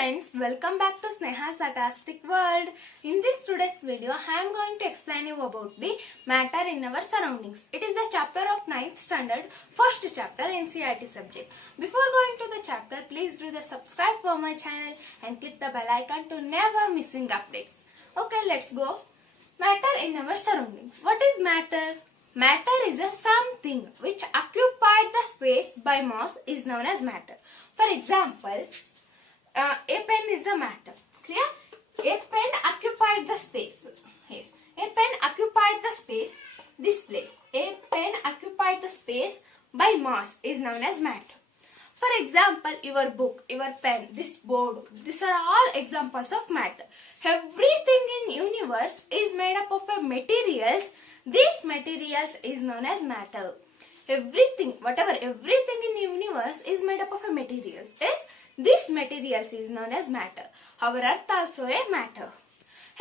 friends, welcome back to Sneha's Fantastic World. In this today's video, I am going to explain you about the matter in our surroundings. It is the chapter of 9th standard, first chapter NCERT subject. Before going to the chapter, please do the subscribe for my channel and click the bell icon to never missing updates. Okay, let's go. Matter in our surroundings. What is matter? Matter is a something which occupied the space by mass is known as matter. For example, a pen is the matter. Clear? A pen occupied the space. Yes. A pen occupied the space. This place. A pen occupied the space by mass is known as matter. For example, your book, your pen, this board. These are all examples of matter. Everything in universe is made up of a materials. These materials is known as matter. Everything in universe is made up of a materials. Yes, this materials is known as matter. Our earth also a matter.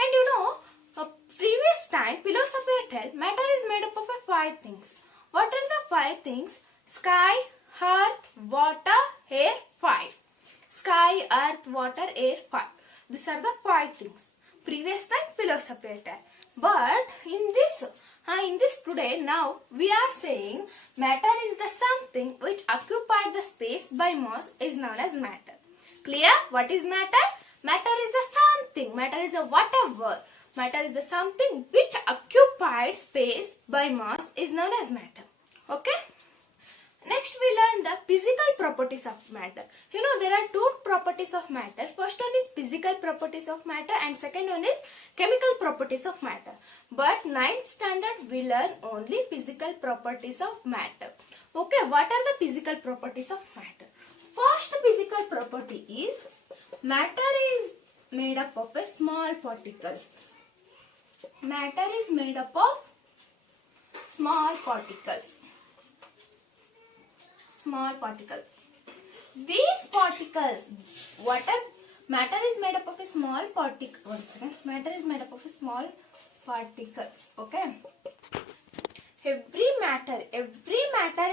And you know, previous time philosopher tell matter is made up of 5 things. What are the 5 things? Sky, earth, water, air, 5. Sky, earth, water, air, 5. These are the 5 things. Previous time philosopher tell. But in this today, now we are saying matter is the something which occupied the space by mass is known as matter. Clear? What is matter? Matter is the something. Matter is a whatever. Matter is the something which occupied space by mass is known as matter. Okay? Next we learn the physical properties of matter. You know there are 2 properties of matter. First one is physical properties of matter and second one is chemical properties of matter. But 9th standard we learn only physical properties of matter. Okay, what are the physical properties of matter? First physical property is matter is made up of a small particles. Matter is made up of small particles. Small particles. These particles, matter is made up of a small particle. One second. Matter is made up of a small particles. Okay. Every matter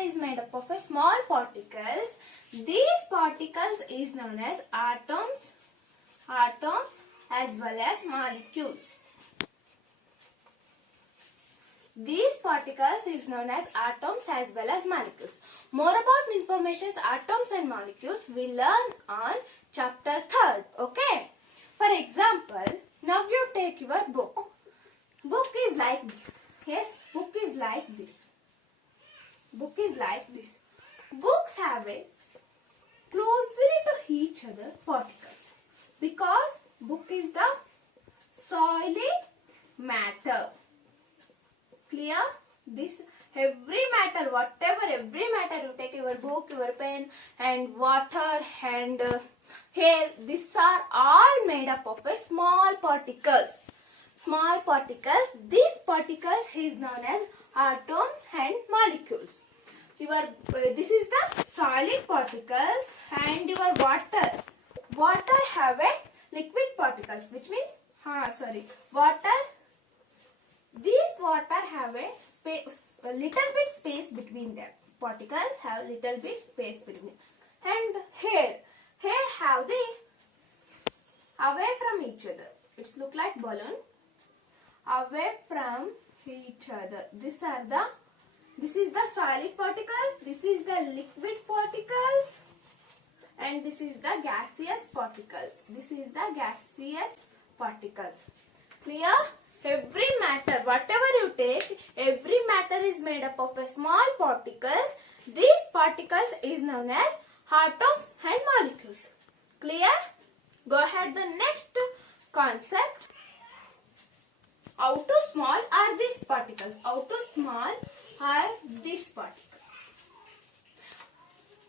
is made up of a small particles. These particles is known as atoms as well as molecules. These particles is known as atoms as well as molecules. More about information atoms and molecules we learn on chapter 3rd. Okay. For example, now you take your book. Book is like this. Yes, book is like this. Book is like this. Books have a closely to each other particles because book is the solid matter. Clear? This every matter you take your book, your pen and water and hair, these are all made up of a small particles. Small particles. These particles is known as atoms and molecules. This is the solid particles and your water. Water have a liquid particles, which means these water have a little bit space between them. Particles have little bit space between. And hair have the away from each other. It's look like balloon. Away from each other. This is the solid particles. This is the liquid particles. And this is the gaseous particles. This is the gaseous particles. Clear? Every matter, whatever you take, every matter is made up of a small particles. These particles is known as atoms and molecules. Clear? Go ahead the next concept. How too small are these particles? How too small are these particles?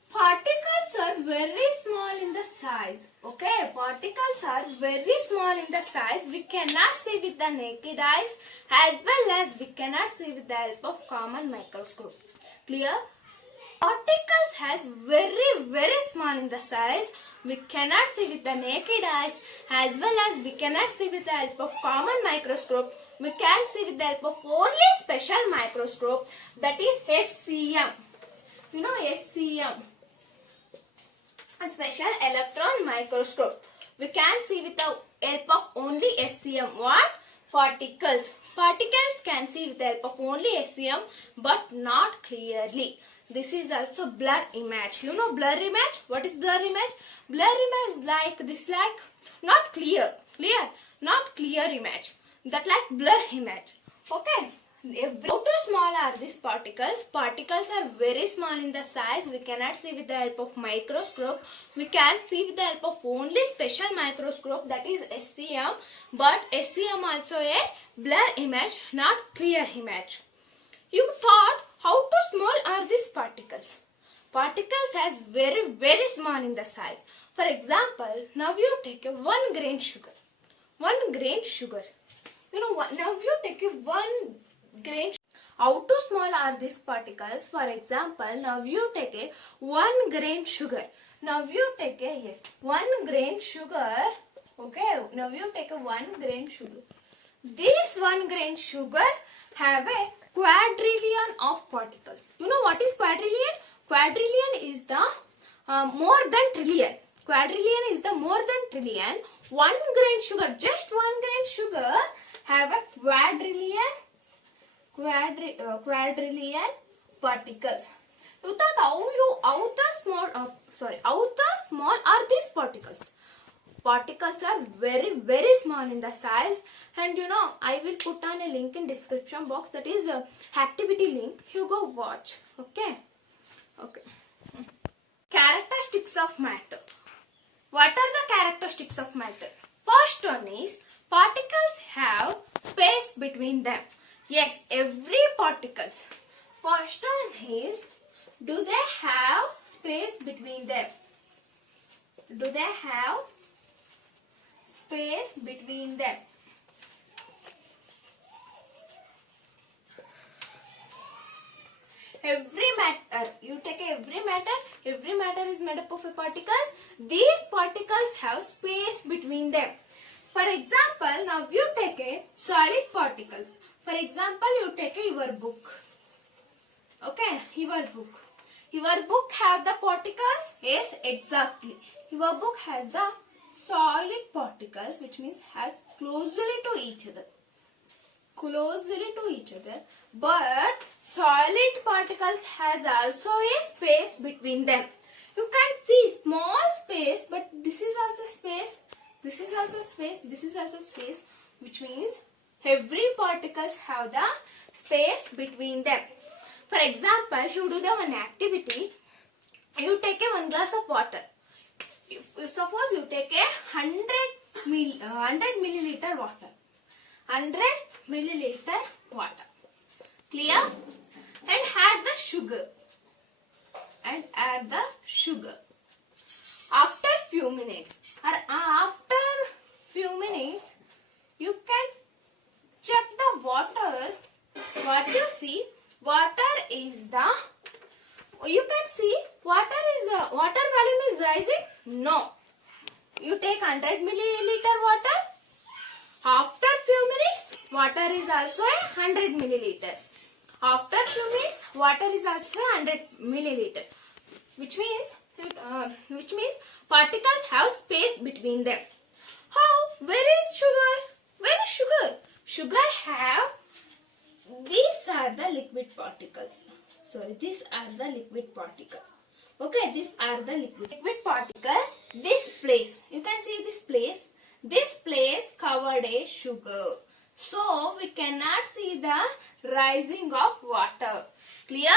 Particles are very small in the size. Okay, particles are very small in the size. We cannot see with the naked eyes as well as we cannot see with the help of common microscope. Clear? Particles has very small in the size. We cannot see with the naked eyes as well as we cannot see with the help of common microscope. We can see with the help of only special microscope, that is SCM. You know SCM. A special electron microscope. we can see with the help of only SEM. What? Particles. Particles can see with the help of only SEM but not clearly. This is also blur image. You know blur image? What is blur image? Blur image like this, like not clear. Clear? Not clear image. That like blur image. Okay. How too small are these particles? Particles are very small in the size. We cannot see with the help of microscope. We can see with the help of only special microscope, that is SEM. But SEM also a blur image, not clear image. You thought how too small are these particles? Particles as very small in the size. For example, now you take a 1 grain sugar. 1 grain sugar. You know what? Now you take a 1 grain. How too small are these particles? For example, now you take a 1 grain sugar. Now you take a 1 grain sugar. Okay. Now you take a 1 grain sugar. This 1 grain sugar have a quadrillion of particles. You know what is quadrillion? Quadrillion is the more than trillion. Quadrillion is the more than trillion. 1 grain sugar, just 1 grain sugar have a quadrillion particles. You thought how the small are these particles? Particles are very small in the size, and you know I will put on a link in description box, that is activity link. You go watch. Okay. Characteristics of matter. What are the characteristics of matter? First one is particles have space between them. Yes, every particles. First one is, do they have space between them? Do they have space between them? Every matter, you take every matter is made up of a particles. These particles have space between them. For example, now you take a solid particles. For example, you take your book. Okay, your book. Your book have the particles? Yes, exactly. Your book has the solid particles, which means has closely to each other. But solid particles has also a space between them. You can see small space, but this is also space. This is also space. This is also space, which means every particles have the space between them. For example, you do the one activity. You take a 1 glass of water. Suppose you take a 100 milliliter water. 100 milliliter water. Clear? And add the sugar. After few minutes, you can check the water. What you see? Water is the. You can see water volume is rising. No. You take 100 milliliter water. After few minutes, water is also a 100 milliliter. After few minutes, water is also a 100 milliliter. Which means particles have space between them. How? Where is sugar? Where is sugar? Sugar have. These are the liquid particles. These are the liquid particles. Okay, these are the liquid particles. This place, you can see this place. This place covered a sugar. So we cannot see the rising of water. Clear?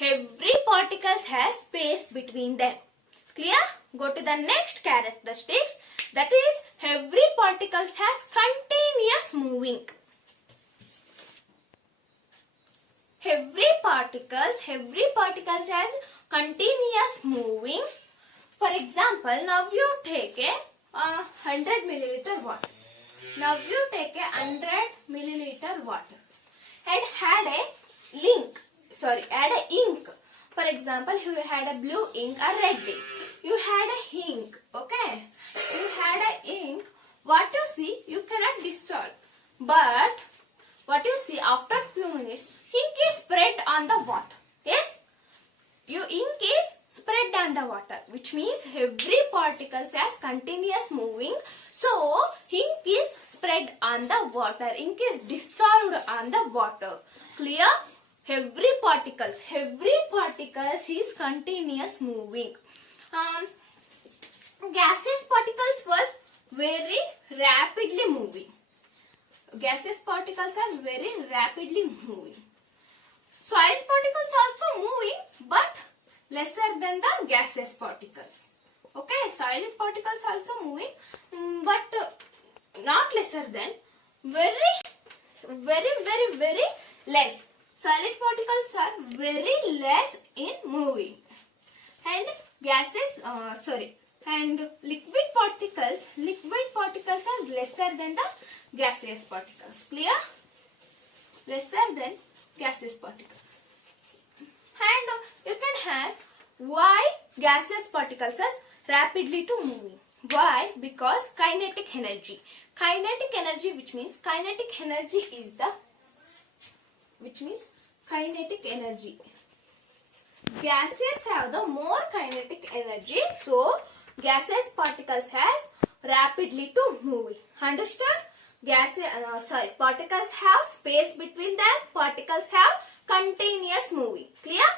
Every particles has space between them. Clear? Go to the next characteristics. That is, every particles has continuous moving. Every particles has continuous moving. For example, now you take a 100 milliliter water. Now you take a 100 milliliter water and add a ink. For example, you had a blue ink or red ink. You had a ink. Okay. You had a ink. What you see, you cannot dissolve. But what you see, after few minutes, ink is spread on the water. Yes? Your ink is spread than the water, which means every particles has continuous moving. So ink is spread on the water. Ink is dissolved on the water. Clear? Every particles is continuous moving. Gaseous particles was very rapidly moving. Gaseous particles are very rapidly moving. Solid particles also moving, but lesser than the gaseous particles. Okay, solid particles also moving, but not lesser than, very less. Solid particles are very less in moving, and and liquid particles are lesser than the gaseous particles. Clear? Lesser than gaseous particles. And you can ask why gaseous particles are rapidly to moving. Why? Because kinetic energy. Kinetic energy, which means kinetic energy. Gases have the more kinetic energy, so gaseous particles has rapidly to moving. Understood? Particles have space between them. Particles have continuous moving. Clear?